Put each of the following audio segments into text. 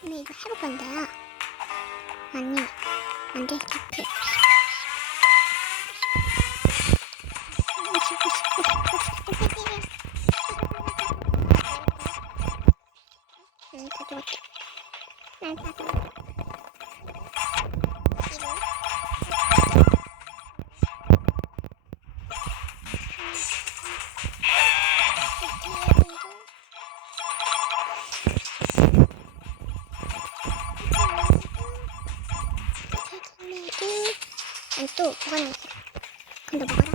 근데 이거 해볼 건데요. 아니, 완전 기프. 가져올게. 날 가져올게. 또 보관하고 있어. 그럼 너 먹어라.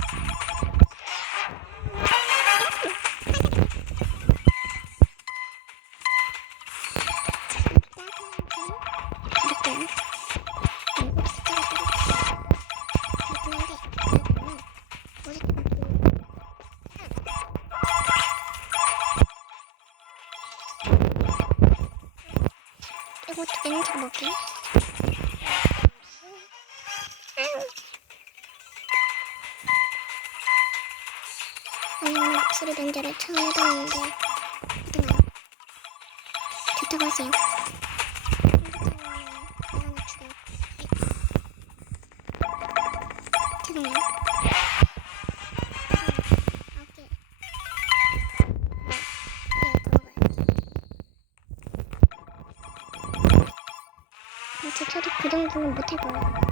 가볍게. 이거 숫자가 그렇긴 한데 그러면 이거 두 개는 제가 먹게. 아니 오늘 목소리 변조를 처음 해봤는데 어떤가요? 좋다고 하세요. 죄송해요. 저도 그 정도는 못해봐요.